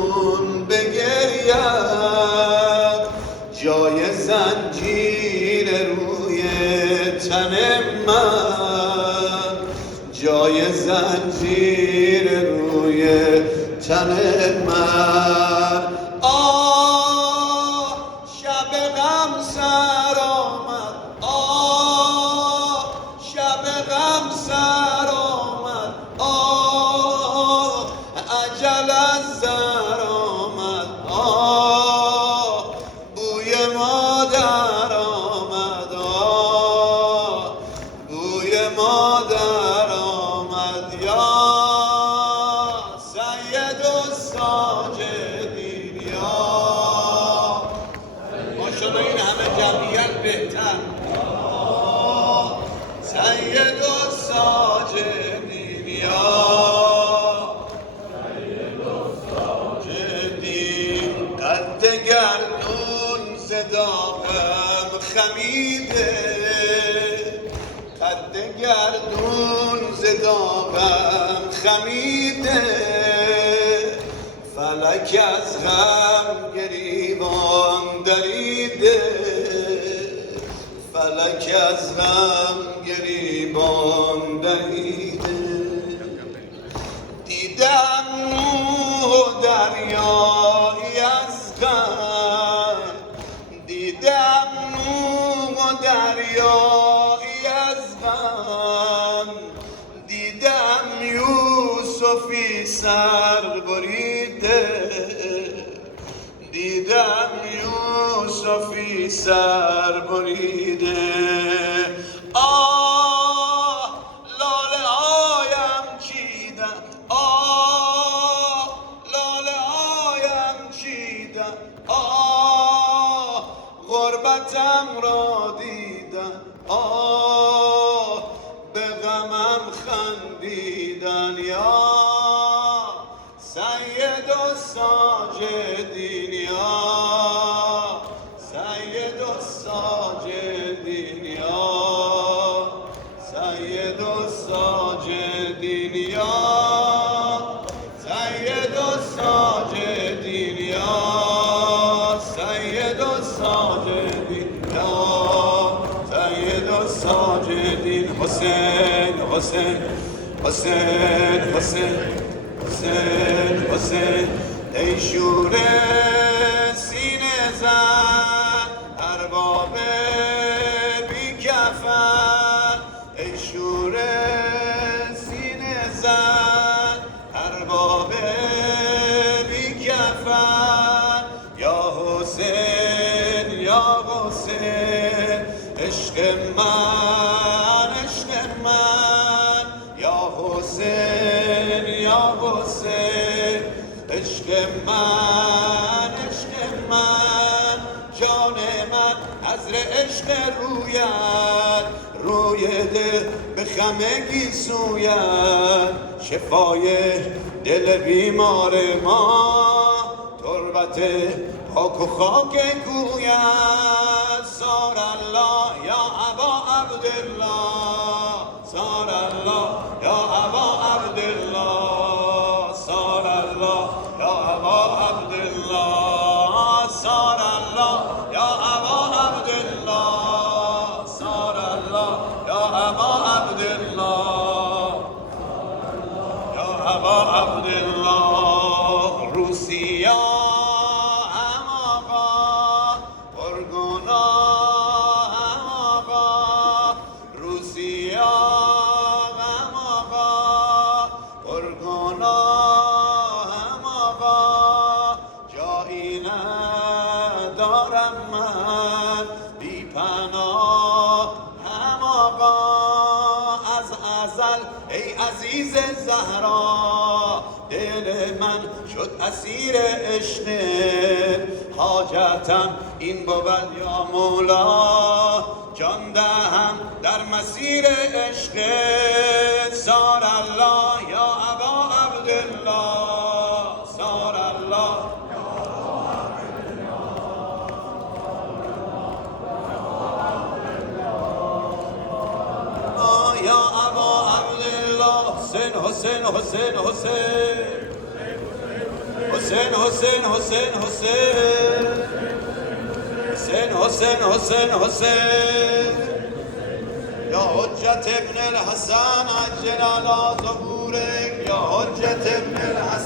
گردون بگرید، جای زنجیر روی تن من، جای زنجیر روی تن من. آه شب غم سر آمد، آه شب غم سر آمد، آه اجل از سر آمد، آه بوی مادر آمد، آه بوی مادر آمد. یا سید الساجدین، یا ماشاءالله این همه جمعیت بهتر. سید الساجدین، یا سید الساجدین. قد گردون ز داغم خمیده، قد گردون ز داغم خمیده، فلک از غم گریبان دریده، فلک از غم گریبان دریده. دیدم نوح و دریایی از غم، دیدم نوح و دریایی از غم، دیدم یوسفی سر بریده، دیدم یوسفی سر بریده. آه لاله هایم چیدم، آه لاله هایم چیدم، آه غربتم را دیدم، آه به غمم خندیدن. یا سید الساجدین، یا سید الساجدین، یا سید الساجدین، یا سید الساجدین، یا سید الساجدین، یا سید الساجدین. حسین حسین حسین حسین حسین حسین، ای شور سینه زن ارباب بی کفن، ای شور سینه زن ارباب بی کفن. یا حسین یا حسین، عشق من عشق من، یا حسین یا حسین، عشق من عشق من، جان من عذر عشق رویت، روی دل به خمگی سویت، شفای دل بیمار ما، تربت پاک و خاک کویت. سار الله یا ابا عبدالله، سار الله یا ابا عبدالله، سار الله یا ابا عبدالله، سار الله یا ابا عبدالله، سار الله یا ابا عبدالله، یا ابا عبدالله. روسیا هم آقا پرگناه هم آقا، روسیا هم آقا پرگناه هم آقا، جایی ندارم من بی پناه هم آقا. از ازل ای عزیز زهرا، دل من شد اسیر عشق، حاجتم این بود یا مولا، جان دهم در مسیر عشق. سار الله یا ابا عبدالله، سار الله یا ابا عبدالله. حسین حسین حسین حسین حسین حسین حسین حسین حسین حسین حسین حسین حسین یا حجت ابن الحسن عجل علی ظهورک یا حجت ابن الحسن